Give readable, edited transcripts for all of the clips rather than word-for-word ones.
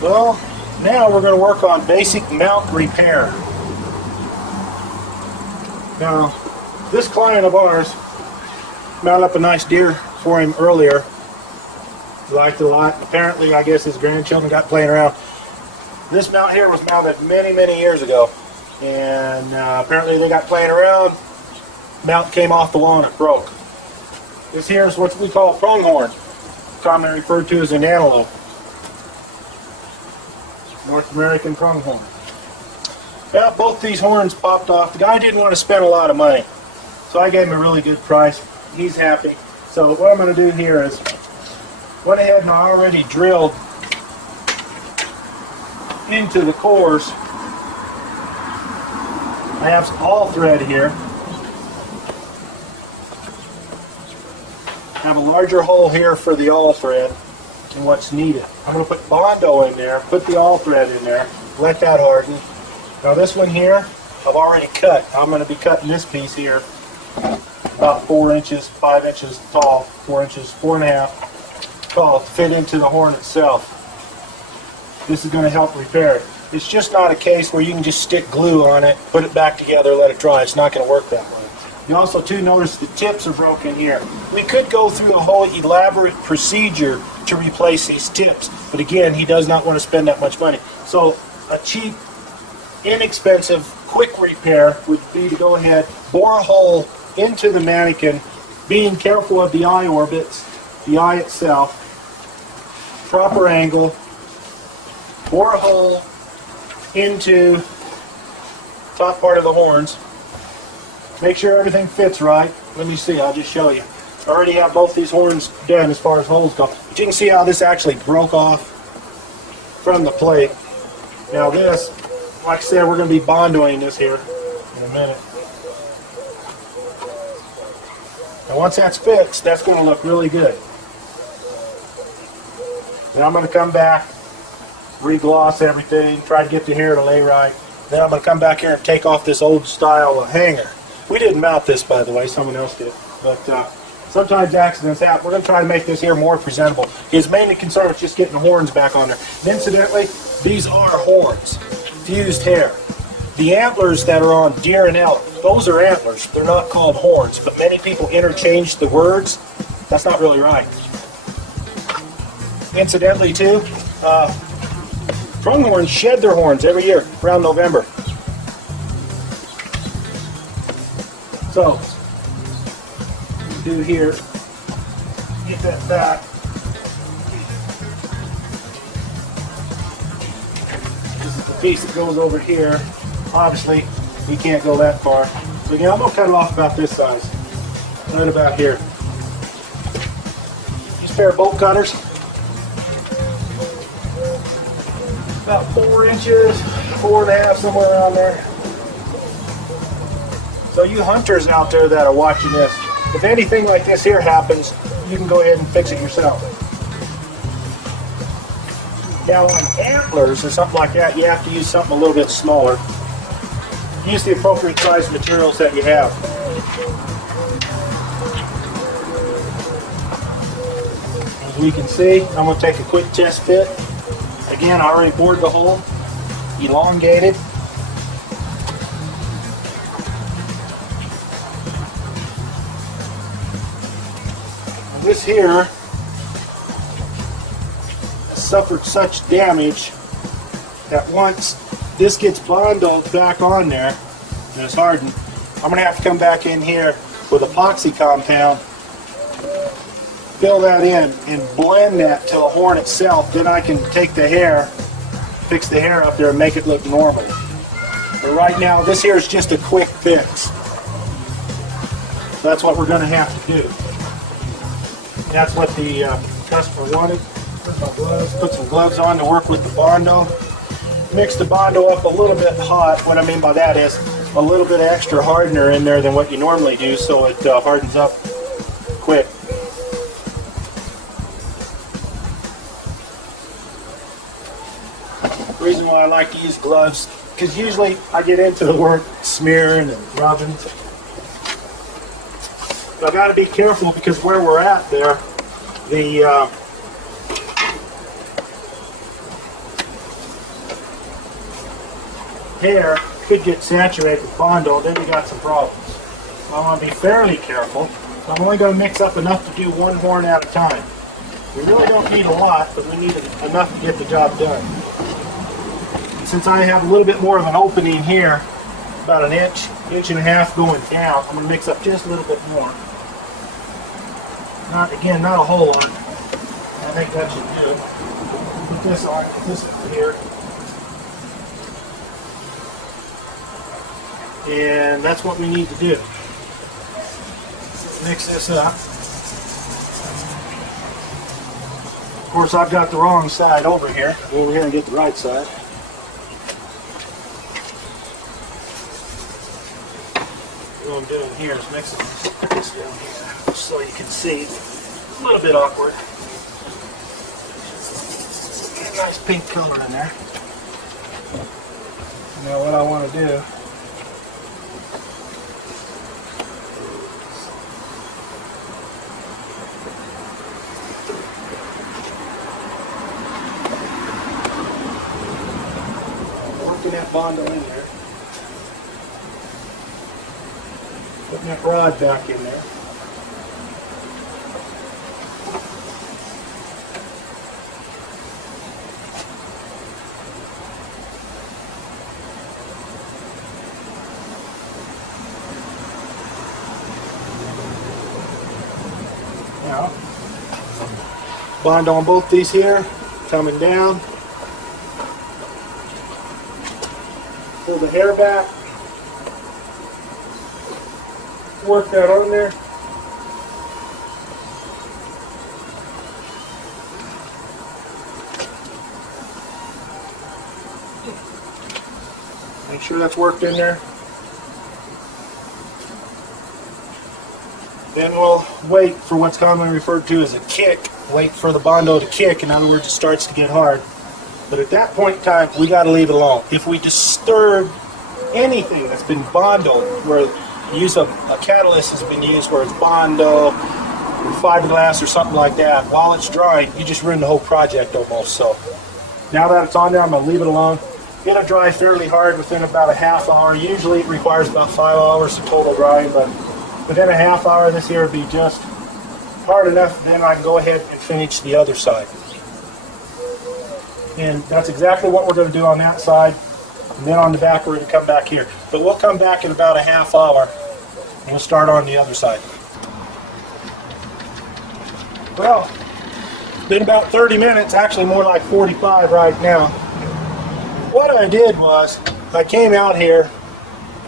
Well, now we're going to work on basic mount repair. Now, this client of ours mounted up a nice deer for him earlier. He liked it a lot. Apparently, I guess his grandchildren got playing around. This mount here was mounted many, many years ago. And apparently they got playing around. Mount came off the wall and it broke. This here is what we call a pronghorn, commonly referred to as an antelope. North American pronghorn. Yeah, both these horns popped off. The guy didn't want to spend a lot of money, so I gave him a really good price. He's happy. So what I'm going to do here is went ahead and I already drilled into the cores. I have some all thread here. I have a larger hole here for the all thread and what's needed. I'm going to put Bondo in there, put the all thread in there, let that harden. Now this one here, I've already cut. I'm going to be cutting this piece here about 4 inches, 5 inches tall, 4 inches, 4.5 tall to fit into the horn itself. This is going to help repair it. It's just not a case where you can just stick glue on it, put it back together, let it dry. It's not going to work that way. You also too notice the tips are broken here. We could go through a whole elaborate procedure to replace these tips, but again, he does not want to spend that much money. So a cheap, inexpensive, quick repair would be to go ahead, bore a hole into the mannequin, being careful of the eye orbits, the eye itself, proper angle, bore a hole into top part of the horns. Make sure everything fits right. Let me see, I'll just show you. I already have both these horns done as far as holes go. But you can see how this actually broke off from the plate. Now this, like I said, we're going to be bondoing this here in a minute. And once that's fixed, that's going to look really good. Then I'm going to come back, re-gloss everything, try to get the hair to lay right. Then I'm going to come back here and take off this old style hanger. We didn't mount this, by the way, someone else did. But sometimes accidents happen. We're going to try to make this here more presentable. His main concern is just getting the horns back on there. And incidentally, these are horns, fused hair. The antlers that are on deer and elk, those are antlers. They're not called horns, but many people interchange the words. That's not really right. Incidentally, too, pronghorns shed their horns every year around November. So, do here, get that back. This is the piece that goes over here. Obviously, we can't go that far. So again, I'm going to cut it off about this size, right about here. Just a pair of bolt cutters. About 4 inches, 4.5, somewhere around there. So you hunters out there that are watching this, if anything like this here happens, you can go ahead and fix it yourself. Now on antlers or something like that, you have to use something a little bit smaller. Use the appropriate size materials that you have. As we can see, I'm going to take a quick test fit. Again, I already bored the hole, elongated. And this here suffered such damage that once this gets bondoed back on there and it's hardened, I'm going to have to come back in here with epoxy compound, fill that in, and blend that to the horn itself. Then I can take the hair, fix the hair up there and make it look normal. But right now, this here is just a quick fix. That's what we're going to have to do. That's what the customer wanted. Put some gloves on to work with the Bondo. Mix the Bondo up a little bit hot. What I mean by that is a little bit extra hardener in there than what you normally do, so it hardens up quick. The reason why I like to use gloves, because usually I get into the work smearing and rubbing. But I've got to be careful because where we're hair could get saturated with Bondo, then we got some problems. So I want to be fairly careful. So I'm only going to mix up enough to do one horn at a time. We really don't need a lot, but we need enough to get the job done. Since I have a little bit more of an opening here, about an inch, inch and a half going down, I'm going to mix up just a little bit more. Not a whole lot. I think that should do it. Put this on, this here. And that's what we need to do. Mix this up. Of course, I've got the wrong side over here. Go over here and get the right side. What I'm doing here is mixing this down here so you can see. It's a little bit awkward. Nice pink color in there. Now what I want to do, working that Bondo in there. Putting that rod back in there. Now, Bondo on both these here, coming down. Pull the hair back. Work that on there. Make sure that's worked in there. Then we'll wait for what's commonly referred to as a kick. Wait for the Bondo to kick. In other words, it starts to get hard. But at that point in time, we got to leave it alone. If we disturb anything that's been Bondoed, where use of a catalyst has been used where it's Bondo, fiberglass or something like that, while it's drying, you just ruin the whole project almost. So now that it's on there, I'm going to leave it alone. It'll dry fairly hard within about a half hour. Usually it requires about 5 hours to total drying, but within a half hour this here will be just hard enough. Then I can go ahead and finish the other side. And that's exactly what we're going to do on that side. And then on the back we're going to come back here. But we'll come back in about a half hour and we'll start on the other side. Well, it's been about 30 minutes, actually more like 45 right now. What I did was, I came out here,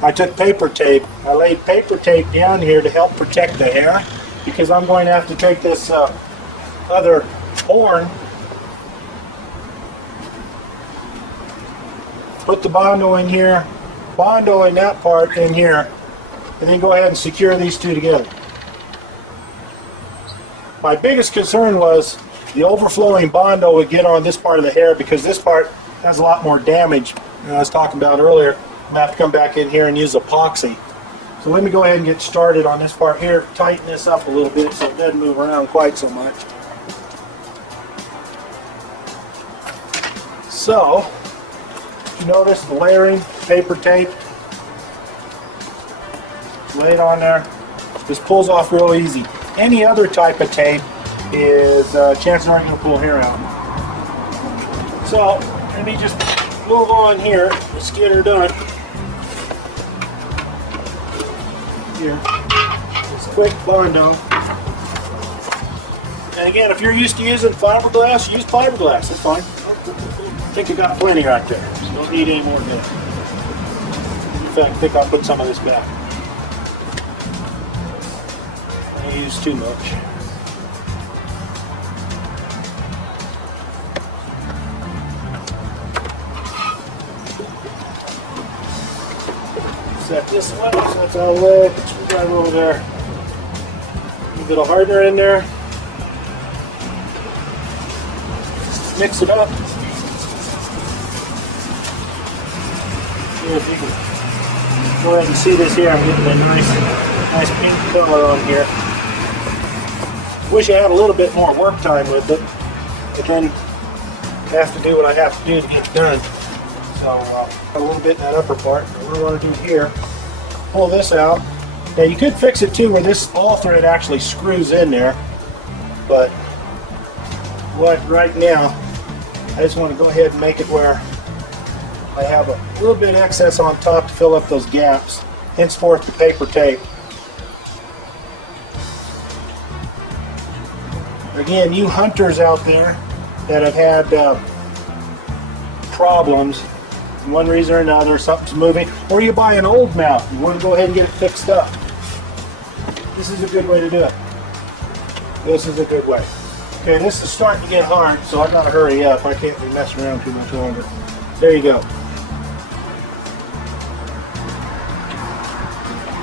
I took paper tape, I laid paper tape down here to help protect the hair, because I'm going to have to take this other horn, put the Bondo in here, Bondo in that part in here, and then go ahead and secure these two together. My biggest concern was the overflowing Bondo would get on this part of the hair, because this part has a lot more damage. I was talking about earlier, I'm going to have to come back in here and use epoxy. So let me go ahead and get started on this part here, tighten this up a little bit so it doesn't move around quite so much. So, you notice the layering, paper tape, lay it on there. This pulls off real easy. Any other type of tape is, chances are going to pull hair out. So, let me just move on here. Let's get her done. Here. It's quick Bondo. And again, if you're used to using fiberglass, use fiberglass. That's fine. I think you got plenty right there. You don't need any more than that. In fact, I think I'll put some of this back. I don't use too much. Set this one, so that's out of the way. Screwdriver over there. A little bit of hardener in there. Mix it up. See if you can go ahead and see this here. I'm getting a nice pink color on here. Wish I had a little bit more work time with it, but then I have to do what I have to do to get it done. So a little bit in that upper part. And what I want to do here, pull this out. Now you could fix it too where this all thread actually screws in there, but right now I just want to go ahead and make it where I have a little bit of excess on top to fill up those gaps. Henceforth the paper tape. Again, you hunters out there that have had problems, one reason or another, something's moving, or you buy an old mount, you want to go ahead and get it fixed up. This is a good way to do it. This is a good way. Okay, this is starting to get hard, so I gotta hurry up. I can't be messing around too much longer. There you go.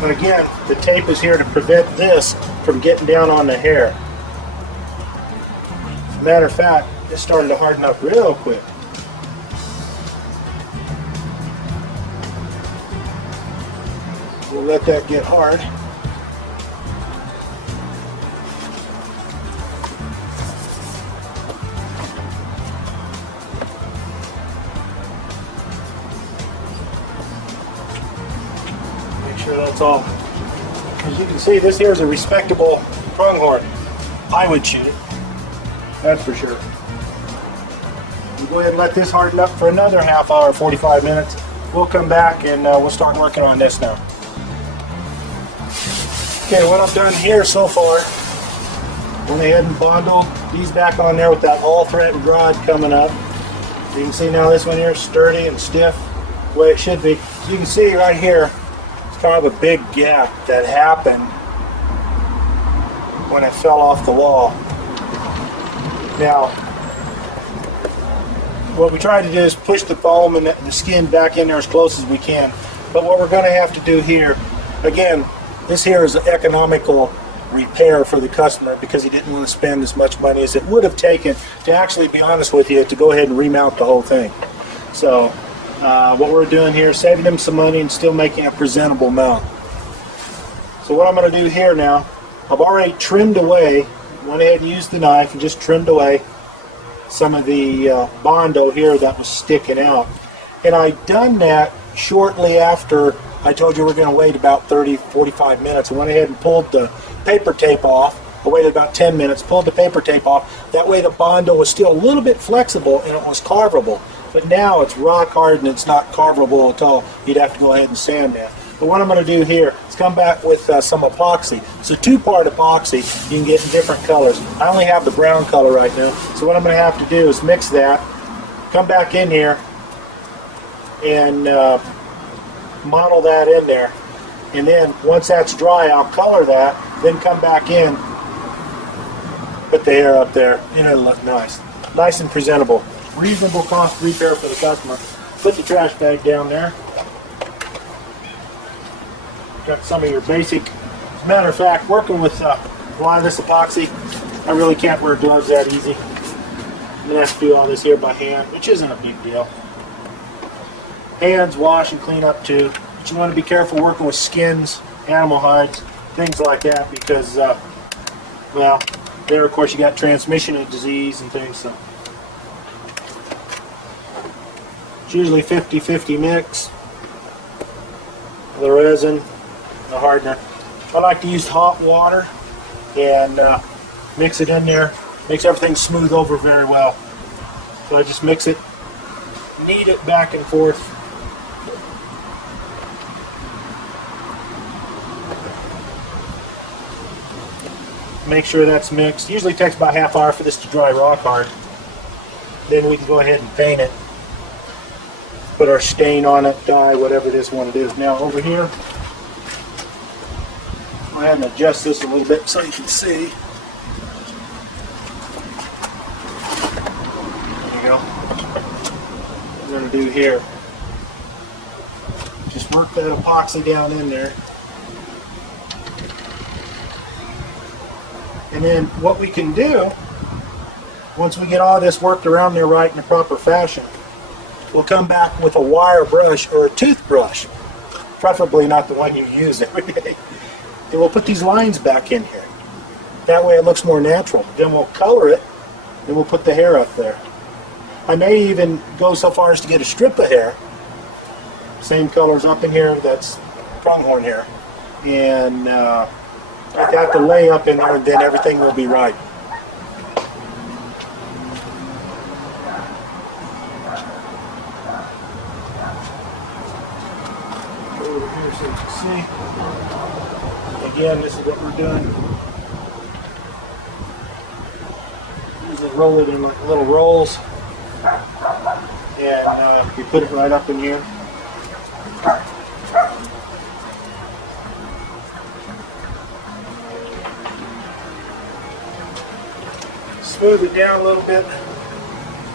But again, the tape is here to prevent this from getting down on the hair. As a matter of fact, it's starting to harden up real quick. We'll let that get hard. Make sure that's all. As you can see, this here is a respectable pronghorn. I would shoot it. That's for sure. We'll go ahead and let this harden up for another half hour, 45 minutes. We'll come back and we'll start working on this now. Okay, what I've done here so far, went ahead and bundled these back on there with that all thread rod coming up. You can see now this one here is sturdy and stiff, the way it should be. So you can see right here, it's kind of a big gap that happened when it fell off the wall. Now, what we try to do is push the foam and the skin back in there as close as we can. But what we're going to have to do here, again, this here is an economical repair for the customer because he didn't want to spend as much money as it would have taken to actually, be honest with you, to go ahead and remount the whole thing. So what we're doing here is saving him some money and still making a presentable mount. So what I'm going to do here now, I've already trimmed away, went ahead and used the knife and just trimmed away some of the Bondo here that was sticking out. And I done that shortly after I told you we're going to wait about 30-45 minutes. I went ahead and pulled the paper tape off. I waited about 10 minutes, pulled the paper tape off. That way the Bondo was still a little bit flexible and it was carvable. But now it's rock hard and it's not carvable at all. You'd have to go ahead and sand that. But what I'm going to do here is come back with some epoxy. It's a two-part epoxy you can get in different colors. I only have the brown color right now. So what I'm going to have to do is mix that, come back in here, and model that in there. And then once that's dry, I'll color that, then come back in, put the hair up there, and it'll look nice. Nice and presentable. Reasonable cost repair for the customer. Put the trash bag down there. Got some of your basic, as a matter of fact, working with a lot of this epoxy, I really can't wear gloves that easy. I'm going to have to do all this here by hand, which isn't a big deal. Hands wash and clean up too. But you want to be careful working with skins, animal hides, things like that because, well, there of course you got transmission of disease and things. So it's usually 50-50 mix. The resin, the hardener. I like to use hot water and mix it in there. Makes everything smooth over very well. So I just mix it, knead it back and forth. Make sure that's mixed. Usually takes about a half hour for this to dry rock hard. Then we can go ahead and paint it. Put our stain on it, dye, whatever this one it is. Now over here, I have to adjust this a little bit so you can see. There you go. What we're going to do here, just work that epoxy down in there. And then what we can do, once we get all this worked around there right in the proper fashion, we'll come back with a wire brush or a toothbrush, preferably not the one you use every day. And we'll put these lines back in here. That way it looks more natural. Then we'll color it, and we'll put the hair up there. I may even go so far as to get a strip of hair, same colors up in here, that's pronghorn hair, and get that to lay up in there, and then everything will be right. Over here so you can see. Again, this is what we're doing. Usually roll it in like little rolls, and you put it right up in here. Smooth it down a little bit.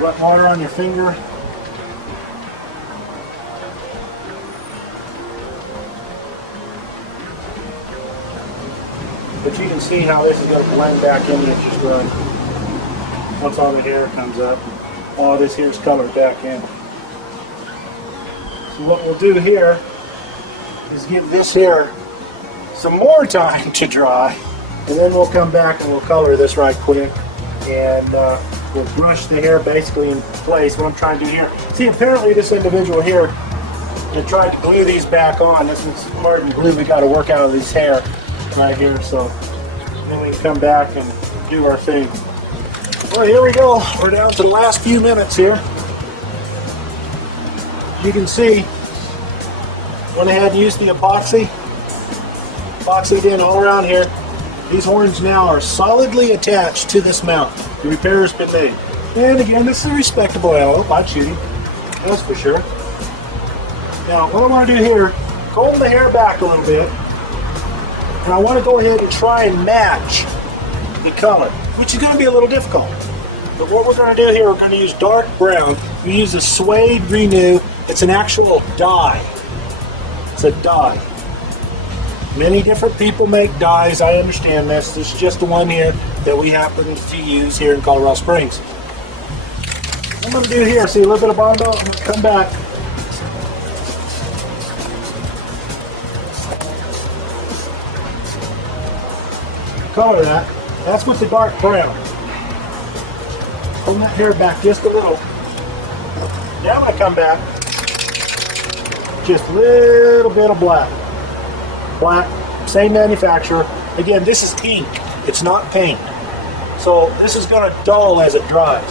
Wet water on your finger. But you can see how this is going to blend back into it just right. Once all the hair comes up, all this here is colored back in. So what we'll do here is give this here some more time to dry, and then we'll come back and we'll color this right quick, and we'll brush the hair basically in place. What I'm trying to do here, see, apparently this individual here had tried to glue these back on. This is hardened glue we got to work out of this hair right here, so then we can come back and do our thing. Well, here we go. We're down to the last few minutes here. You can see, went ahead and used the epoxied in all around here. These horns now are solidly attached to this mount. The repair has been made. And again, this is a respectable antelope. I'd shoot him, that's for sure. Now, what I want to do here, comb the hair back a little bit, and I want to go ahead and try and match the color, which is going to be a little difficult. But what we're going to do here, we're going to use dark brown. We use a suede renew. It's an actual dye. It's a dye. Many different people make dyes. I understand this. This is just the one here that we happen to use here in Colorado Springs. What I'm going to do here, see a little bit of Bondo. I'm going to come back. Color that. That's with the dark brown. Pull that hair back just a little. Now I'm going to come back. Just a little bit of black. Black, same manufacturer. Again, this is ink. It's not paint. So this is going to dull as it dries.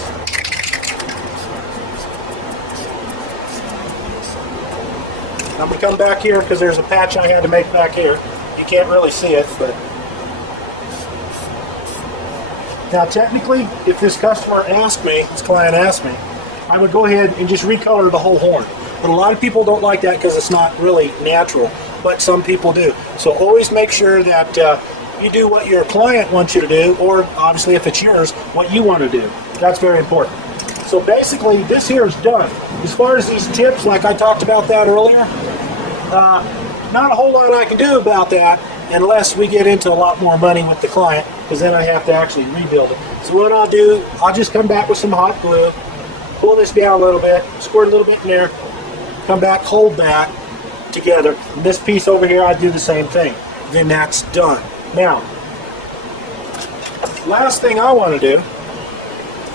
I'm going to come back here because there's a patch I had to make back here. You can't really see it, but now technically, if this customer asked me, this client asked me, I would go ahead and just recolor the whole horn. But a lot of people don't like that because it's not really natural, but some people do. So always make sure that you do what your client wants you to do, or obviously if it's yours, what you want to do. That's very important. So basically, this here is done. As far as these tips, like I talked about that earlier, not a whole lot I can do about that unless we get into a lot more money with the client, because then I have to actually rebuild it. So what I'll do, I'll just come back with some hot glue, pull this down a little bit, squirt a little bit in there, come back, hold that together. And this piece over here, I do the same thing. Then that's done. Now, last thing I want to do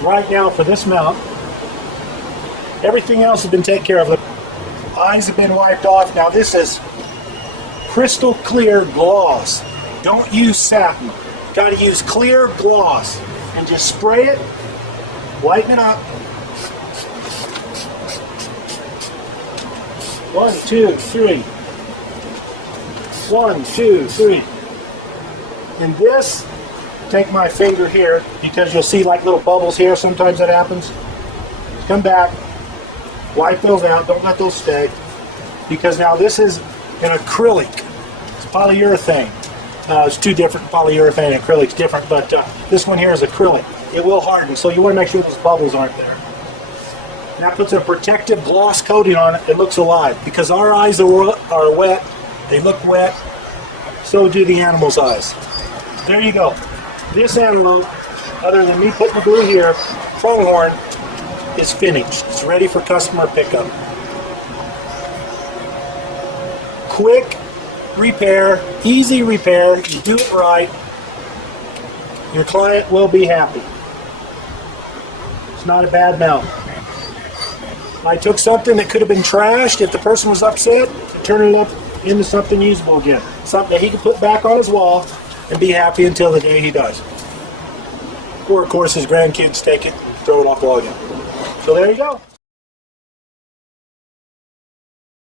right now for this mount, everything else has been taken care of. The eyes have been wiped off. Now this is crystal clear gloss. Don't use satin. Got to use clear gloss, and just spray it, whiten it up. 1, 2, 3. 1, 2, 3. And this, take my finger here, because you'll see like little bubbles here. Sometimes that happens. Come back, wipe those out. Don't let those stay, because now this is an acrylic. It's polyurethane. It's two different, polyurethane and acrylic's different, but this one here is acrylic. It will harden, so you want to make sure those bubbles aren't there. That puts a protective gloss coating on it. It looks alive, because our eyes are wet. They look wet. So do the animal's eyes. There you go. This antelope, other than me putting the glue here, Pronghorn, is finished. It's ready for customer pickup. Quick repair, easy repair. You do it right, your client will be happy. It's not a bad mount. I took something that could have been trashed if the person was upset, turning it up into something usable again. Something that he could put back on his wall and be happy until the day he does. Or, of course, his grandkids take it and throw it off the wall again. So there you go.